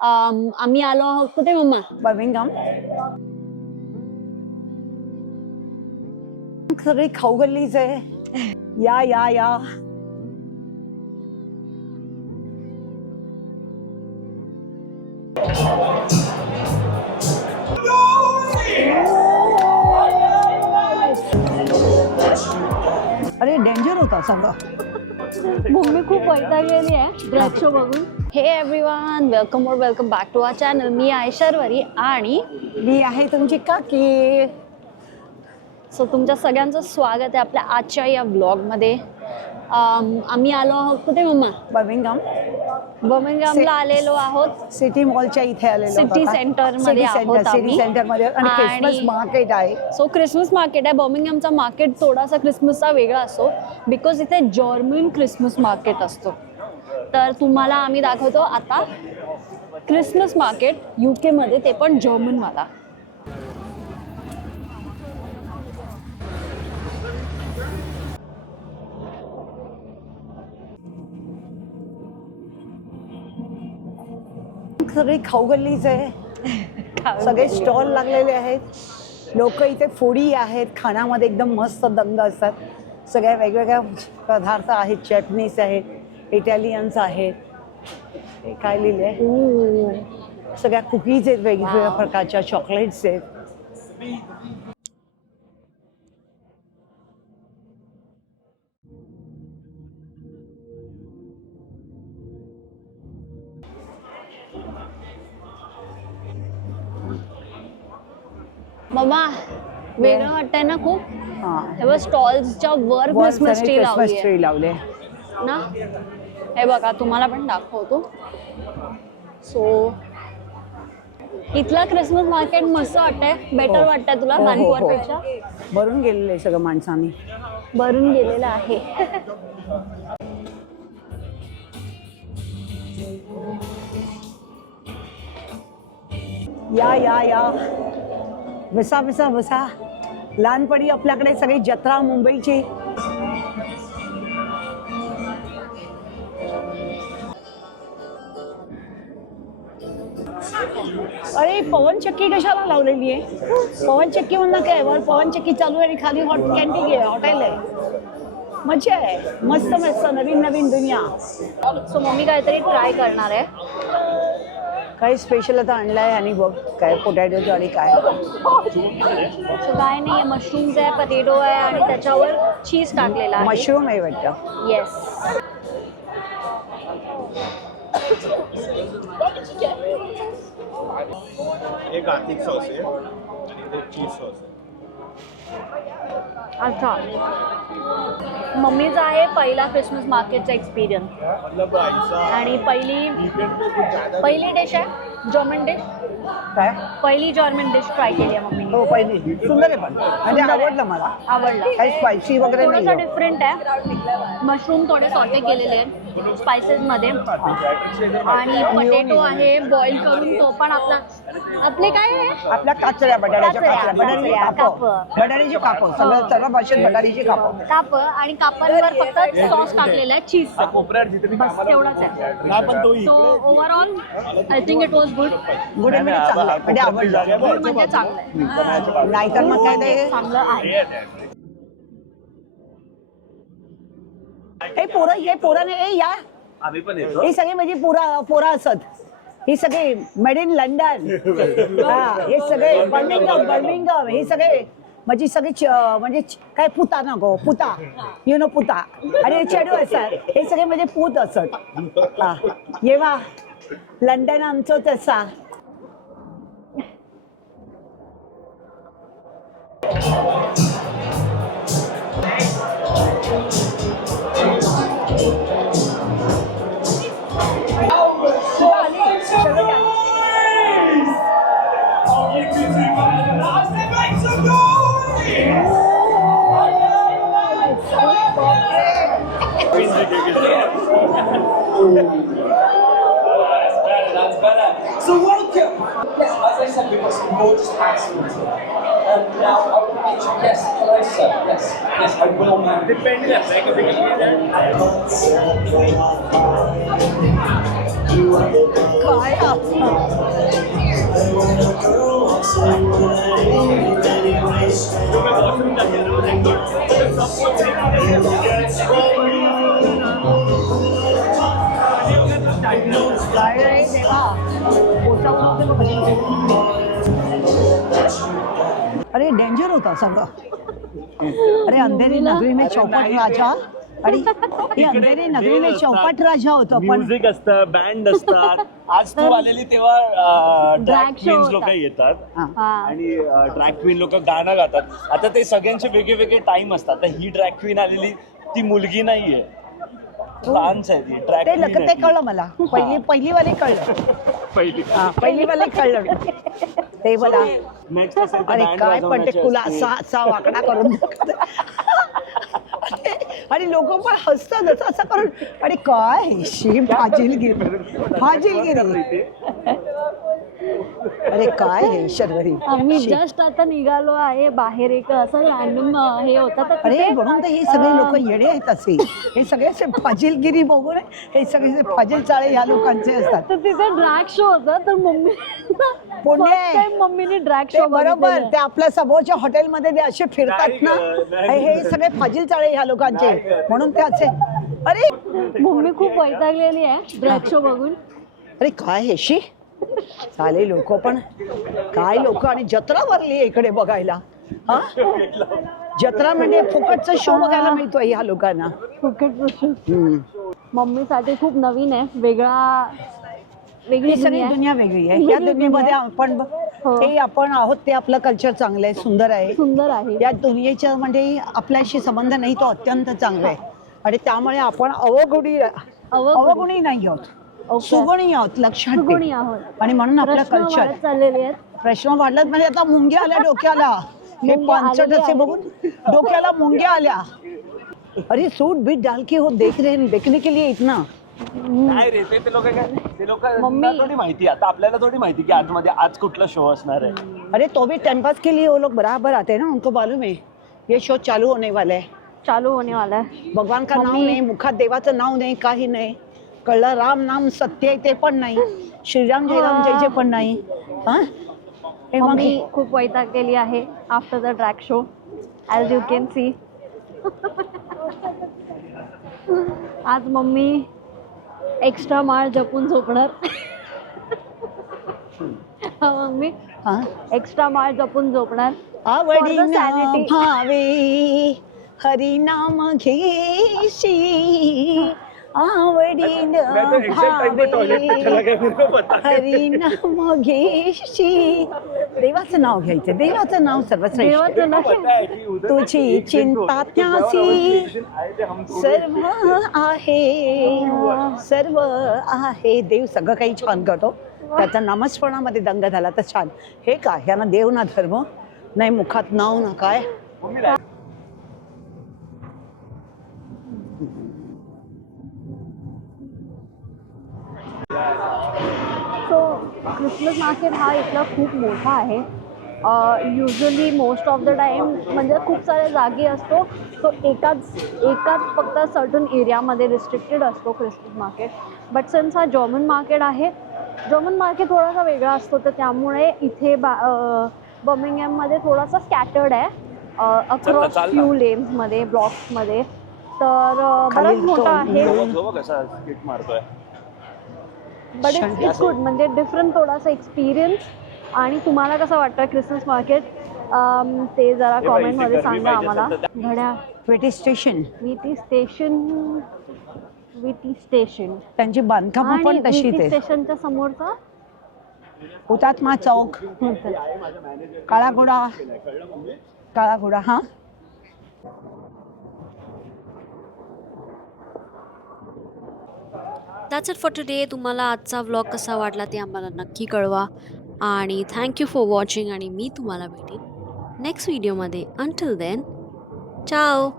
आम्ही आलो आहोत कुठे मम्मा? बर्मिंगहॅम. सगळी खाऊ गल्लीच आहे. या या या. अरे डेंजर होता सगळं. मम्मी खूप वैतागलेली आहे ड्रॅग शो बघून. Hey everyone, welcome back to our channel. मी आहे शर्वरी आणि मी आहे तुमची काकी. सो तुमच्या सगळ्यांचं स्वागत आहे आपल्या आजच्या या ब्लॉगमध्ये. आम्ही आलो आहोत कुठे मम्मा? बर्मिंगहॅमला आलेलो आहोत. सिटी मॉलच्या इथे आलेलो. सिटी सेंटर मध्ये आहोत आम्ही. सिटी सेंटर मध्ये आणि क्रिसमस मार्केट आहे. सो क्रिसमस मार्केट आहे. बर्मिंगहॅमचा मार्केट थोडासा क्रिसमसचा वेगळा असतो बिकॉज इथे जर्मन क्रिसमस मार्केट असतो. तर तुम्हाला आम्ही दाखवतो आता क्रिसमस मार्केट UK मध्ये, ते पण जर्मनवाला. सगळी खाऊ गल्लीच आहे. सगळे स्टॉल लागलेले आहेत. लोक इथे फूडी आहेत. खाण्यामध्ये एकदम मस्त दंग असतात. सगळ्या वेगवेगळ्या पदार्थ आहेत. चटणीज आहेत, इटालियन्स आहेत. हे काय लिहिले? सगळ्या कुकीज आहेत वेगवेगळ्या प्रकारच्या, चॉकलेट्स आहेत. मम्मा वेगळं वाटतंय ना खूप. तेव्हा स्टॉल्सच्या वर क्रिसमस ट्री लावले ना. हे बघा, तुम्हाला पण दाखवतो. सो इथला क्रिसमस मार्केट मस्त वाटतंय. बेटर वाटतंय तुला पेक्षा? भरून गेलेलं आहे सगळं माणसांनी. भरून गेलेलं आहे. या या या. बसा बसा बसा. लहानपणी आपल्याकडे सगळी जत्रा मुंबईची. अरे पवनचक्की कशाला लावलेली आहे? पवनचक्की म्हणणं काय? वर पवनचक्की चालू आहे आणि खाली हॉट कॅन्टीन आहे, हॉटेल आहे. मजा आहे. मस्त मस्त नवीन नवीन दुनिया. सो मम्मी काहीतरी ट्राय करणार आहे. काही स्पेशल आता आणलंय आणि बघ काय पोटॅटोचं आणि काय. सो काय नाही, मशरूम्स आहे, पटेटो आहे आणि त्याच्यावर चीज टाकलेला आहे. मशरूम आहे वाटतं. येस. एक गार्लिक सॉस आहे आणि चीज सॉस आहे. अच्छा, मम्मीचा आहे पहिला क्रिसमस मार्केटचा एक्सपिरियन्स. आणि पहिली डिश आहे जर्मन डिश. काय? पहिली जर्मन डिश ट्राय केली आहे मम्मीने. हो पहिली. सुंदर आहे पण म्हणजे आवडलं मला. आवडलं. काही स्पायसी वगैरे थोडंसं नाही. डिफरंट आहे. मशरूम थोडे सॉटे केलेले आहेत स्पायसेस मध्ये आणि पटेटो आहे बॉईल करून. तो पण आपले काय आहे? आपल्या काचऱ्या बटाट्याच्या काचऱ्या, बटाट्याची कापं सगळं सर्व भाषेत बटाट्याची कापं आणि कापांवर फक्त सॉस टाकलेला आहे चीजचा. बस तेवढाच आहे. So overall I think it was good. Good म्हणजे चांगलं आहे, म्हणजे आवडलं. गुड म्हणजे चांगलं आहे. नाहीतर मग काय ते चांगलं आहे. हे पोरं नाही या. आम्ही पण येतो. हे सगळे म्हणजे पोरा असत. हे सगळे मेड इन लंडन. हे सगळे बर्मिंगहॅम हे सगळे म्हणजे सगळे म्हणजे काय पुता नको पुता पुता आणि चेडू असतात. हे सगळे म्हणजे पूत असत. येवा लंडन आमचं तसा. So welcome. Yes, as I said, we've got some gorgeous accents. Now, Yes, sir. Yes, I will, ma'am. काय हा? काय रे देवा, पोटावर नको बसू. अरे डेंजर होता सगळं. अरे अंधेरी नगरी में चौपट राजा. अरे हे अंधेरी नगरी में चौपट राजा होतं पण म्युझिक असतं, बँड असतात. आज तू आलेली तेव्हा Drag ड्रॅग show क्वीन्स होता. लोक येतात हा. आणि ड्रॅग क्वीन लोक गाणं गातात. आता ते सगळ्यांचे वेगळे वेगळे टाइम असतात. तर ही ड्रॅग क्वीन आलेली ती मुलगी नाहीये, डान्स आहे ती ड्रॅग ते कळलं मला. पहिली वाले कळलं. पहिली वाले कळलं ते मला. नेक्स्ट असेल तर अरे band काय पण ते वाजवण्याची तुला असते. असा वाकडा करून आणि लोक पण हसतात असं करून. अरे काय शी फाजीलगिरी. अरे काय हे शर्वरी. आम्ही जस्ट आता निघालो आहे बाहेर. एक असं रॅन्डम हे होता तर अरे तिथे, म्हणून तर हे सगळे लोक येडे आहेत असे. हे सगळे असे फाजीलगिरी बघून हे सगळे फाजील चाळे ह्या लोकांचे असतात. तर तिथे ड्रॅग शो होता तर मम्मी पुण्य. मम्मीने ड्रॅग ते शो बरोबर ते आपल्या समोरच्या हॉटेलमध्ये ते असे फिरतात ना. हे सगळे फाजील चाळे ह्या लोकांचे म्हणून ते असे. अरे मम्मी खूप वैतागलेली आहे ड्रॅग शो बघून. अरे काय हे शी चाले लोक पण काय लोक. आणि जत्रा भरली इकडे बघायला. हा जत्रा म्हणजे फुकटचा शो बघायला मिळतोय ह्या लोकांना. फुकट शो मम्मीसाठी खूप नवीन आहे. वेगळी ही सगळी दुनिया आहे. दुनिया वेगळी आहे. या दुनियेमध्ये आपण हे आपण आहोत ते आपलं कल्चर चांगलं आहे, सुंदर आहे. सुंदर आहे. या दुनियेच्या म्हणजे आपल्याशी संबंध नाही तो अत्यंत चांगला आहे. आणि त्यामुळे आपण अवगुणी नाही आहोत, सुगुणी आहोत. लक्षात सुगुणी ठेव. आहोत. आणि म्हणून आपलं प्रश्न कल्चर वाढत चाललेले आहेत. प्रश्न वाढलात म्हणजे आता मुंग्या आल्या डोक्याला. हे मुंग्या पांचट आलेल्या असे आहेत. बघून डोक्याला मुंग्या आल्या. अरे सूट बीट डाल के हो देख रहे हैं, देखने के लिए इतना. नाही रे ते लोक काय ते लोक मम्मी- थोडी माहिती. आता आपल्याला थोडी माहिती की आतमध्ये आज कुठला शो असणार आहे. अरे तो भी टाइम पास के लिए वो लोग बराबर आते हैं ना. उनको मालूम है ये शो चालू होने वाला है. चालू होने वाला है. भगवान का नाव मम्मी- नाही, मुखात देवाचं नाव नाही, काही नाही. कळलं. राम नाम सत्य आहे ते पण नाही. श्रीराम जयराम जय जय पण नाही. हा हे मग मम्मी खूप वैतागलेली आहे after the drag show as you can see. आज मम्मी एक्स्ट्रा माळ जपून झोपणार. मम्मी हा एक्स्ट्रा माळ जपून झोपणार. आवडी For the sanity. भावे हरिनाम घेशी. आवडी हरिनाम घेशी. देवाचं नाव घ्यायचं. देवाचं नाव सर्वश्रेष्ठ. देवाचं नाही. तुझी चिंता त्यासी सर्व आहे, सर्व आहे. देव सगळं काही छान करतो. त्याचा नामस्मरणामध्ये दंग झाला तर छान. हे काय ह्याना देव ना धर्म नाही, मुखात नाव ना काय. सो क्रिसमस मार्केट हा इथला खूप मोठा आहे. Usually most of the time म्हणजे खूप साऱ्या जागी असतो. तो एकाच फक्त सर्टन एरियामध्ये रिस्ट्रिक्टेड असतो क्रिसमस मार्केट. बट सिन्स हा जर्मन मार्केट आहे, जर्मन मार्केट थोडासा वेगळा असतो. तर त्यामुळे इथे बर्मिंगहॅममध्ये थोडासा स्कॅटर्ड आहे अक्रॉस फ्यू लेन्समध्ये, ब्लॉक्समध्ये. तर बराच मोठा आहे. कसा स्किट मारतोय. But it's good. म्हणजे डिफरंट थोडासा एक्सपिरियन्स. आणि तुम्हाला कसं वाटतं क्रिसमस मार्केट ते जरा कॉमेंटमध्ये सांगा आम्हाला. घड्याळ वेटी स्टेशन विटी स्टेशन त्यांची बांधकामं पण तशी ते. स्टेशनच्या समोरचा हुतात्मा चौक, काळा घोडा. हा दॅट्स इट फॉर टुडे. तुम्हाला आजचा व्लॉग कसा वाटला ते आम्हाला नक्की कळवा. आणि थँक्यू फॉर वॉचिंग. आणि मी तुम्हाला भेटेन नेक्स्ट व्हिडिओमध्ये. अंटिल देन, चाओ.